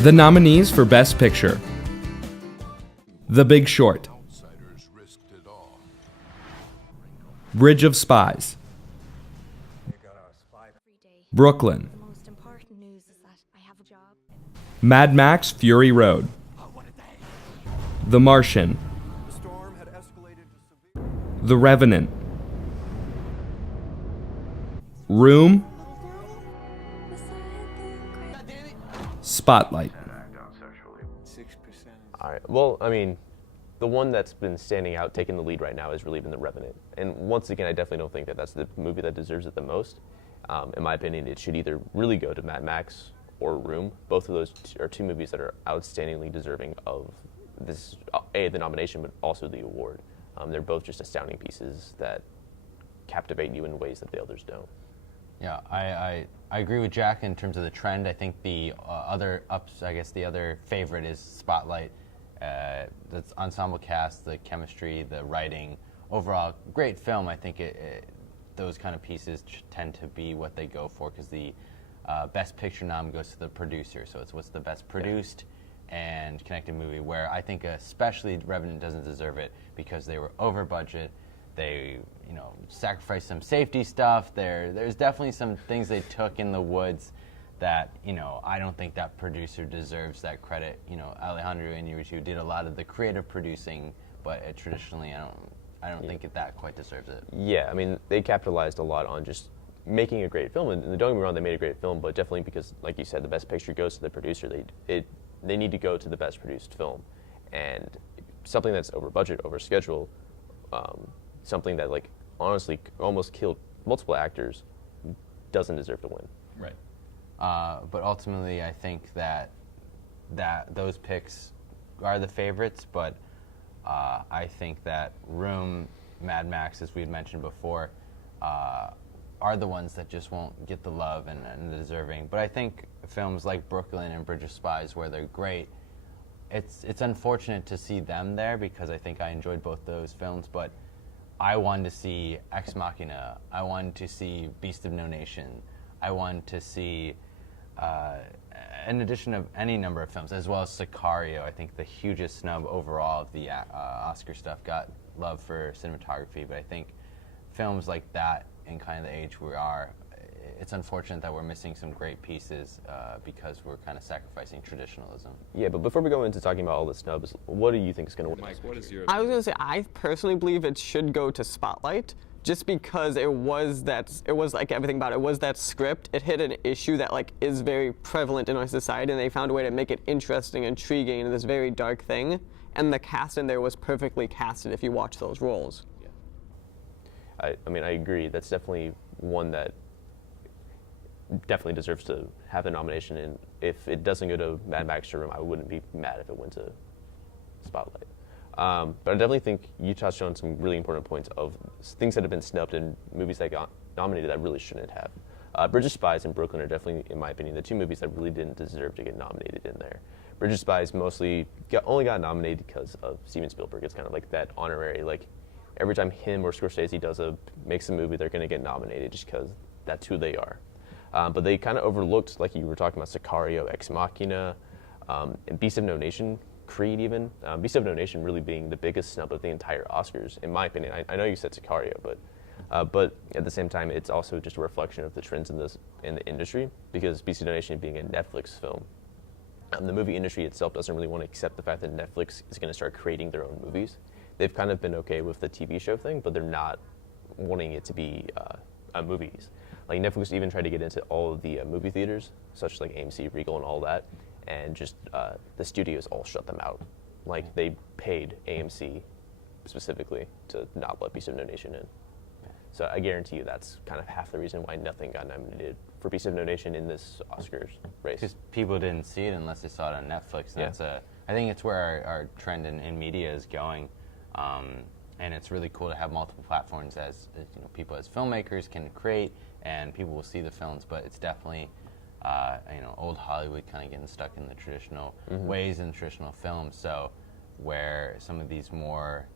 The nominees for Best Picture: The Big Short, Bridge of Spies, Brooklyn, Mad Max Fury Road, The Martian, The Revenant, Room, Spotlight. All right. Well, I mean, the one that's been standing out, taking the lead right now, has really been The Revenant. And once again, I definitely don't think that that's the movie that deserves it the most. In my opinion, it should either really go to Mad Max or Room. Both of those are two movies that are outstandingly deserving of this, the nomination, but also the award. They're both just astounding pieces that captivate you in ways that the others don't. Yeah, I agree with Jack in terms of the trend. I think the other favorite is Spotlight. The ensemble cast, the chemistry, the writing, overall great film. I think those kind of pieces tend to be what they go for, because the Best Picture nom goes to the producer, so it's what's the best produced and connected movie, where I think especially Revenant doesn't deserve it because they were over budget. They, sacrificed some safety stuff. There's definitely some things they took in the woods that, I don't think that producer deserves that credit. Alejandro Iñárritu did a lot of the creative producing, but traditionally, I don't think that quite deserves it. Yeah, I mean, they capitalized a lot on just making a great film, and don't get me wrong, they made a great film, but definitely because, like you said, the best picture goes to the producer. They need to go to the best produced film, and something that's over budget, over schedule, something that honestly almost killed multiple actors doesn't deserve to win. Right. But ultimately, I think that those picks are the favorites, but I think that Room, Mad Max, as we had mentioned before, are the ones that just won't get the love and the deserving. But I think films like Brooklyn and Bridge of Spies, where they're great, it's unfortunate to see them there, because I think I enjoyed both those films, but I wanted to see Ex Machina. I wanted to see Beast of No Nation. I wanted to see, in addition of any number of films, as well as Sicario. I think the hugest snub overall of the Oscar stuff got love for cinematography, but I think films like that, in kind of the age we are, it's unfortunate that we're missing some great pieces because we're kind of sacrificing traditionalism. Yeah, but before we go into talking about all the snubs, what do you think is going to win? Mike, what is your... I was going to say, I personally believe it should go to Spotlight, just because it was like everything about it. It was that script. It hit an issue that is very prevalent in our society, and they found a way to make it interesting, intriguing, and this very dark thing. And the cast in there was perfectly casted if you watch those roles. Yeah. I mean, I agree. That's definitely one that definitely deserves to have the nomination, and if it doesn't go to Mad Max or Room, I wouldn't be mad if it went to Spotlight. But I definitely think you touched on some really important points of things that have been snubbed in movies that got nominated that really shouldn't have. Bridge of Spies and Brooklyn are definitely, in my opinion, the two movies that really didn't deserve to get nominated in there. Bridge of Spies only got nominated because of Steven Spielberg. It's kind of like that honorary, every time him or Scorsese makes a movie, they're going to get nominated just because that's who they are. But they kind of overlooked, like you were talking about, Sicario, Ex Machina, and Beast of No Nation, Creed even. Beast of No Nation really being the biggest snub of the entire Oscars, in my opinion. I know you said Sicario, but at the same time, it's also just a reflection of the trends in the industry, because Beast of No Nation being a Netflix film, the movie industry itself doesn't really want to accept the fact that Netflix is going to start creating their own movies. They've kind of been okay with the TV show thing, but they're not wanting it to be movies. Netflix even tried to get into all of the movie theaters, such like AMC, Regal, and all that, and just the studios all shut them out. They paid AMC specifically to not let Beast of No Nation in. So I guarantee you that's kind of half the reason why nothing got nominated for Beast of No Nation in this Oscars race. Because people didn't see it unless they saw it on Netflix. And yeah. I think it's where our trend in media is going. And it's really cool to have multiple platforms as people as filmmakers can create, and people will see the films, but it's definitely old Hollywood kind of getting stuck in the traditional ways and traditional films. So where some of these more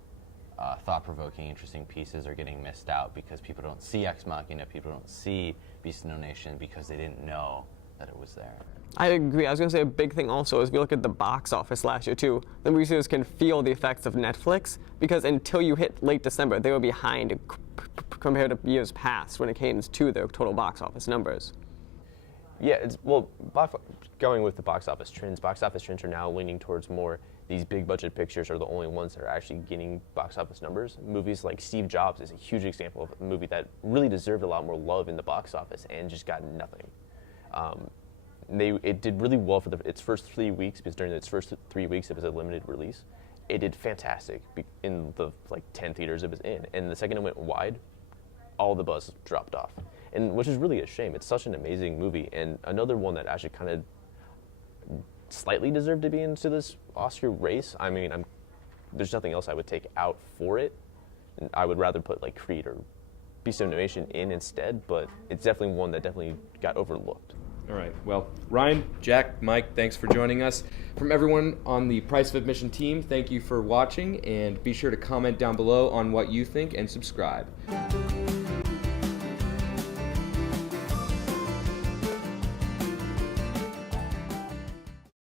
thought-provoking, interesting pieces are getting missed out because people don't see Ex Machina, people don't see Beast of No Nation because they didn't know that it was there. I agree. I was going to say a big thing also is if you look at the box office last year too, the movie studios can feel the effects of Netflix because until you hit late December, they were behind compared to years past when it came to their total box office numbers. Yeah, going with the box office trends are now leaning towards more these big budget pictures are the only ones that are actually getting box office numbers. Movies like Steve Jobs is a huge example of a movie that really deserved a lot more love in the box office and just got nothing. It did really well for its first 3 weeks because during its first 3 weeks it was a limited release. It did fantastic in the 10 theaters it was in, and the second it went wide, all the buzz dropped off, and which is really a shame. It's such an amazing movie, and another one that actually kind of slightly deserved to be into this Oscar race. I mean, there's nothing else I would take out for it, and I would rather put Creed or Beast of No Nation in instead, but it's definitely one that definitely got overlooked. All right. Well, Ryan, Jack, Mike, thanks for joining us. From everyone on the Price of Admission team, thank you for watching, and be sure to comment down below on what you think and subscribe.